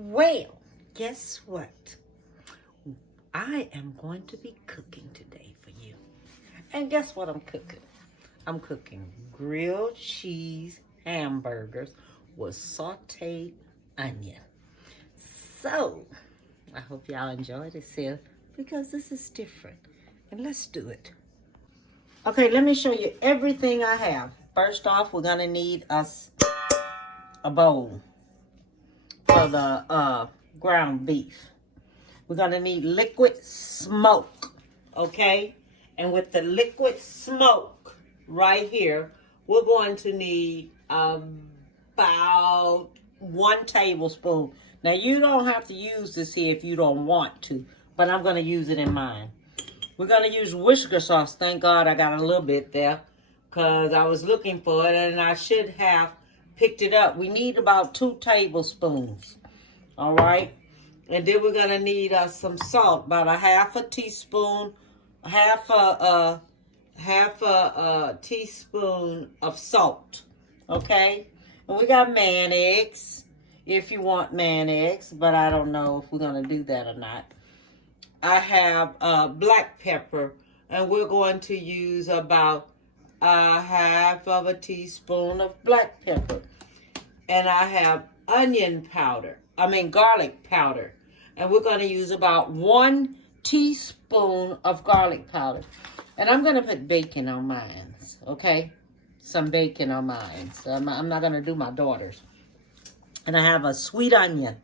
Well, guess what? I am going to be cooking today for you. And guess what I'm cooking? I'm cooking grilled cheese hamburgers with sauteed onion. So, I hope y'all enjoy this here because this is different. And let's do it. Okay, let me show you everything I have. First off, we're going to need us a bowl for the ground beef. We're going to need liquid smoke, okay? And with the liquid smoke right here, we're going to need about 1 tablespoon. Now, you don't have to use this here if you don't want to, but I'm going to use it in mine. We're going to use Worcestershire sauce. Thank God I got a little bit there because I was looking for it and I should have picked it up. We need about 2 tablespoons, all right? And then we're going to need some salt, about a half a teaspoon of salt, okay? And we got mayonnaise, if you want mayonnaise, but I don't know if we're going to do that or not. I have black pepper, and we're going to use about a half of a teaspoon of black pepper. And I have garlic powder. And we're going to use about 1 teaspoon of garlic powder. And I'm going to put bacon on mine, okay? Some bacon on mine. So I'm not going to do my daughter's. And I have a sweet onion.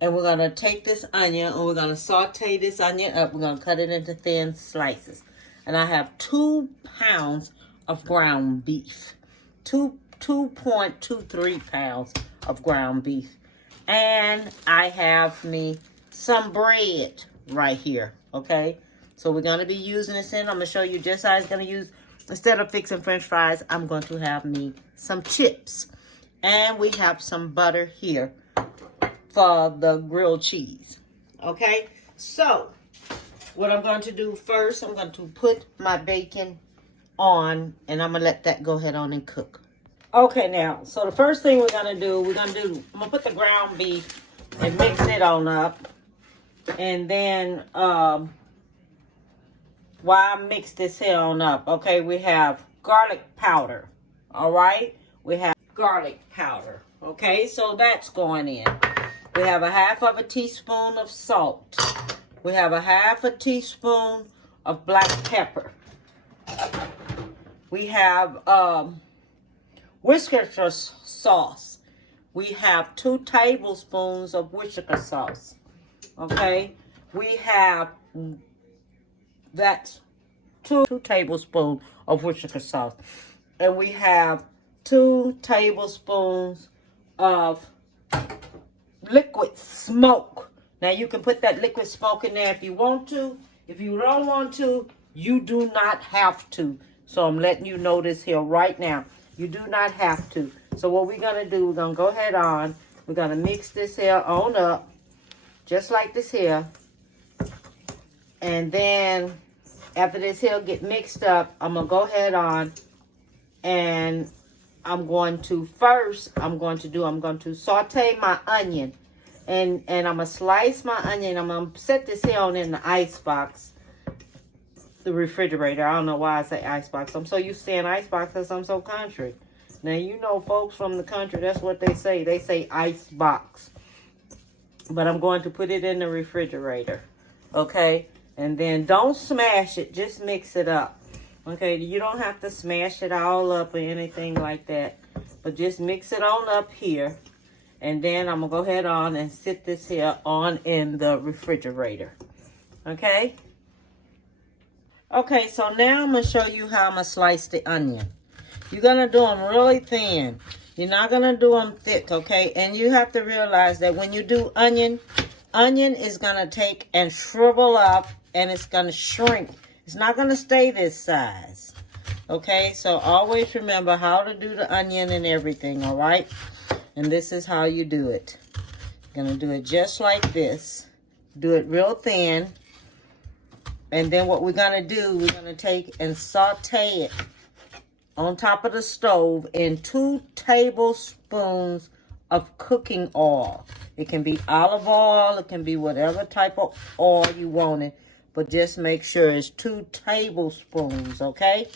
And we're going to take this onion and we're going to saute this onion up. We're going to cut it into thin slices. And I have 2 pounds of ground beef. 2.23 pounds of ground beef. And I have me some bread right here, okay? So we're going to be using this in. I'm going to show you just how it's going to use. Instead of fixing french fries, I'm going to have me some chips. And we have some butter here for the grilled cheese, okay? So what I'm going to do first, I'm going to put my bacon on, and I'm going to let that go ahead on and cook. Okay, now, so the first thing I'm going to put the ground beef and mix it on up. And then, while I mix this here on up, okay, we have garlic powder, all right? We have garlic powder, okay? So that's going in. We have a half of a teaspoon of salt. We have a half a teaspoon of black pepper. We have, Worcestershire sauce. We have 2 tablespoons of Worcestershire sauce. Okay? We have, that's 2 tablespoons of Worcestershire sauce. And we have 2 tablespoons of liquid smoke. Now, you can put that liquid smoke in there if you want to. If you don't want to, you do not have to. So, I'm letting you know this here right now. You do not have to. So what we're going to do, we're going to go ahead on. We're going to mix this here on up. Just like this here. And then after this here get mixed up, I'm going to go ahead on. And I'm going to saute my onion. And I'm going to slice my onion. I'm going to set this here on in the ice box. The refrigerator. I don't know why I say icebox. I'm so used to saying icebox because I'm so country. Now, you know, folks from the country, that's what they say. They say icebox. But I'm going to put it in the refrigerator. Okay? And then don't smash it. Just mix it up. Okay? You don't have to smash it all up or anything like that. But just mix it on up here. And then I'm going to go ahead on and sit this here on in the refrigerator. Okay? Okay, so now I'm going to show you how I'm going to slice the onion. You're going to do them really thin. You're not going to do them thick, okay? And you have to realize that when you do onion is going to take and shrivel up and it's going to shrink. It's not going to stay this size, okay? So always remember how to do the onion and everything, all right? And this is how you do it. You're going to do it just like this. Do it real thin. And then what we're going to do, we're going to take and saute it on top of the stove in 2 tablespoons of cooking oil. It can be olive oil. It can be whatever type of oil you want it. But just make sure it's 2 tablespoons, okay?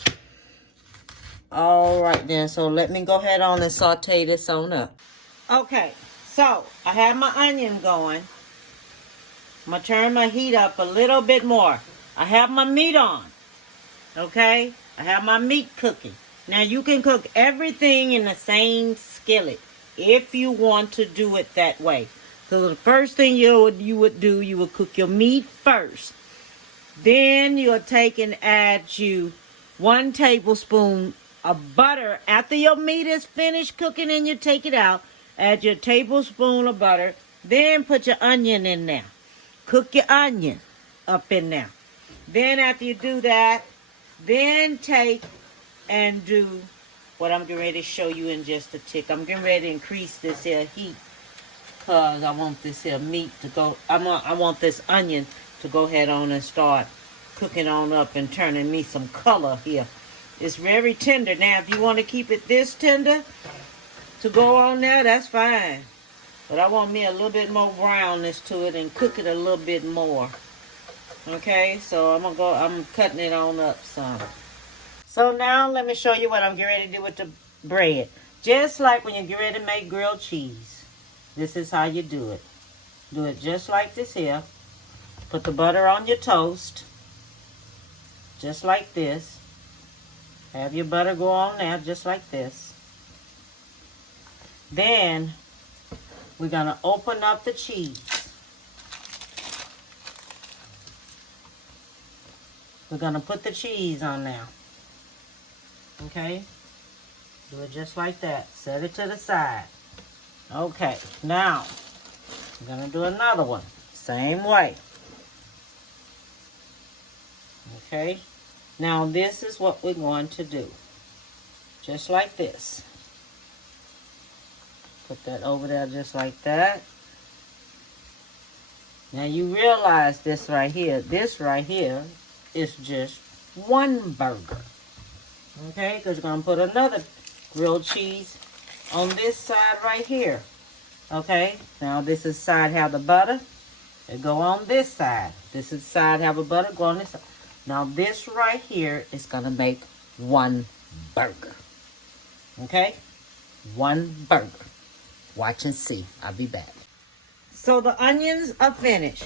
All right, then. So let me go ahead on and saute this on up. Okay, so I have my onion going. I'm going to turn my heat up a little bit more. I have my meat on, okay? I have my meat cooking. Now, you can cook everything in the same skillet if you want to do it that way. So the first thing you would cook your meat first. Then you'll take and add you 1 tablespoon of butter. After your meat is finished cooking and you take it out, add your tablespoon of butter. Then put your onion in there. Cook your onion up in there. Then after you do that, then take and do what I'm getting ready to show you in just a tick. I'm getting ready to increase this here heat because I want this here meat to go, I want this onion to go ahead on and start cooking on up and turning me some color here. It's very tender. Now, if you want to keep it this tender to go on there, that's fine. But I want me a little bit more brownness to it and cook it a little bit more. Okay, so I'm cutting it on up some. So now let me show you what I'm getting ready to do with the bread. Just like when you get ready to make grilled cheese. This is how you do it. Do it just like this here. Put the butter on your toast. Just like this. Have your butter go on there just like this. Then we're going to open up the cheese. We're going to put the cheese on there. Okay? Do it just like that. Set it to the side. Okay. Now, we're going to do another one. Same way. Okay? Now, this is what we're going to do. Just like this. Put that over there just like that. Now, you realize this right here is just 1 burger. Okay? Because you're going to put another grilled cheese on this side right here. Okay? Now, this is side have the butter. It go on this side. This is side have a butter. Go on this side. Now, this right here is going to make 1 burger. Okay? 1 burger. Watch and see. I'll be back. So, the onions are finished.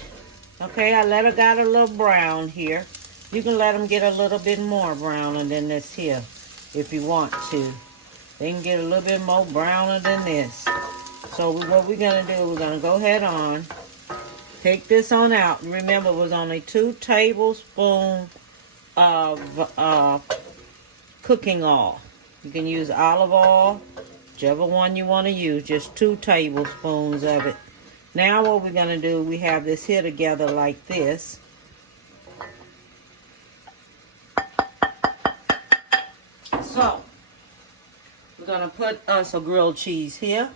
Okay, I let it got a little brown here. You can let them get a little bit more browner than this here if you want to. They can get a little bit more browner than this. So, what we're going to do, we're going to go ahead on. Take this on out. Remember, it was only 2 tablespoons of cooking oil. You can use olive oil, whichever one you want to use. Just 2 tablespoons of it. Now what we're going to do, we have this here together like this. So, we're going to put us a grilled cheese here.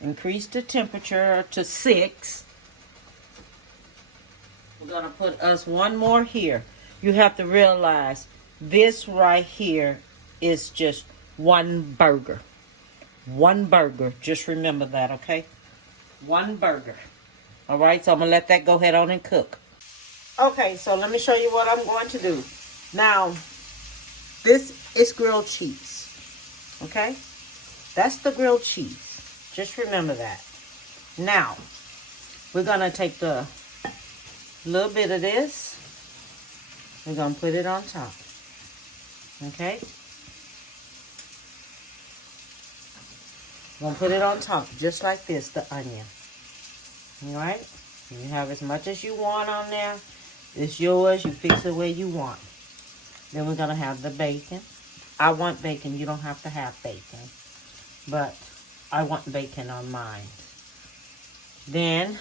Increase the temperature to 6. We're going to put us 1 more here. You have to realize this right here is just 1 burger. 1 burger. Just remember that, okay? 1 burger. All right, so I'm going to let that go ahead on and cook. Okay, so let me show you what I'm going to do. Now, this is grilled cheese. Okay? That's the grilled cheese. Just remember that. Now, we're going to take the little bit of this. We're going to put it on top. Okay? We're going to put it on top just like this, the onion. Alright? You have as much as you want on there. It's yours. You fix it where you want. Then we're going to have the bacon. I want bacon. You don't have to have bacon. But I want bacon on mine. Then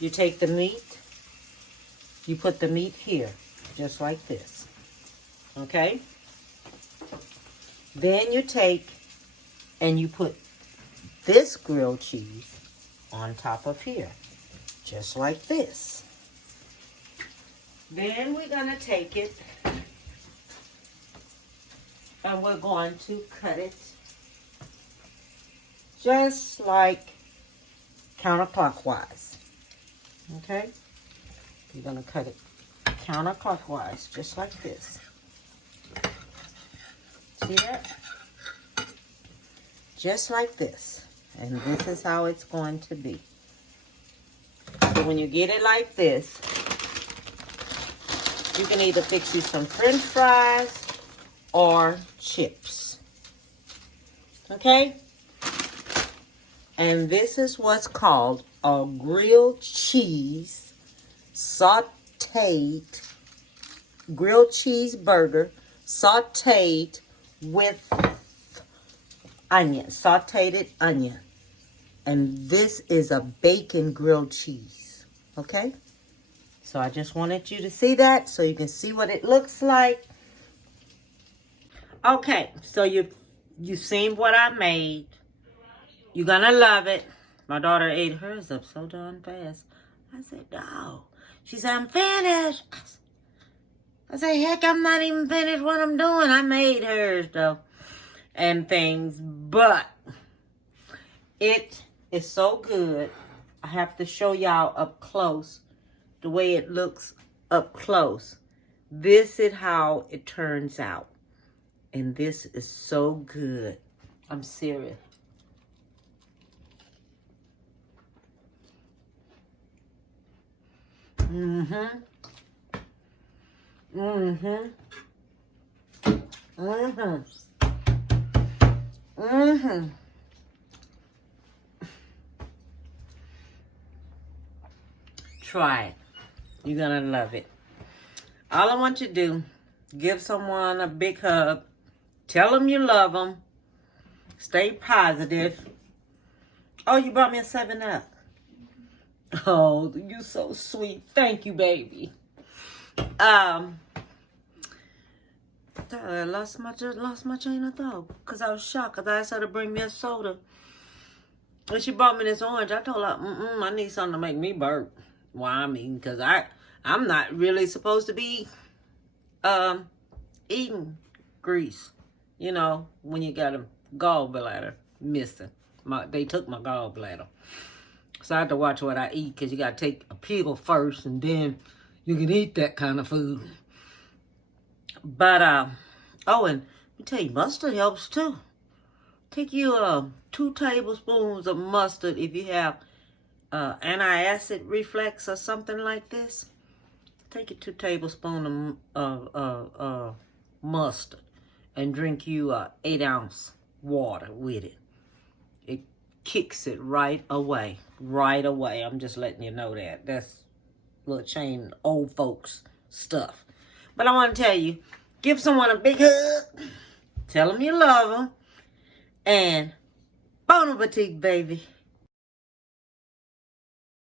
you take the meat. You put the meat here. Just like this. Okay? Then you take and you put this grilled cheese on top of here. Just like this. Then we're going to take it and we're going to cut it just like counterclockwise. Okay? You're going to cut it counterclockwise, just like this. See that? Just like this. And this is how it's going to be. So when you get it like this, you can either fix you some French fries or chips. Okay? And this is what's called a grilled cheese sautéed, grilled cheese burger sautéed with onion, sautéed onion. And this is a bacon grilled cheese. Okay? So I just wanted you to see that so you can see what it looks like. Okay, so you've seen what I made. You're gonna love it. My daughter ate hers up so darn fast. I said, no. She said, I'm finished. I said, heck, I'm not even finished what I'm doing. I made hers though. And things. But it is so good. I have to show y'all up close the way it looks up close. This is how it turns out. And this is so good. I'm serious. Mm-hmm. Mm-hmm. Mm-hmm. Mm-hmm. Try it. You're gonna love it. All I want you to do, give someone a big hug. Tell them you love them. Stay positive. Oh, you brought me a 7-Up. Oh, you're so sweet. Thank you, baby. I lost my train of thought because I was shocked because I asked her to bring me a soda. When she brought me this orange, I told her, I need something to make me burp. Well, I mean, because I'm not really supposed to be eating grease. You know, when you got a gallbladder missing. They took my gallbladder. So I have to watch what I eat because you got to take a pill first and then you can eat that kind of food. But, oh, and let me tell you, mustard helps too. Take you 2 tablespoons of mustard if you have antacid reflux or something like this. Take your 2 tablespoons of mustard and drink you 8-ounce water with it. It kicks it right away. Right away. I'm just letting you know that. That's little chain old folks stuff. But I want to tell you, give someone a big hug. Tell them you love them. And bon appetit, baby.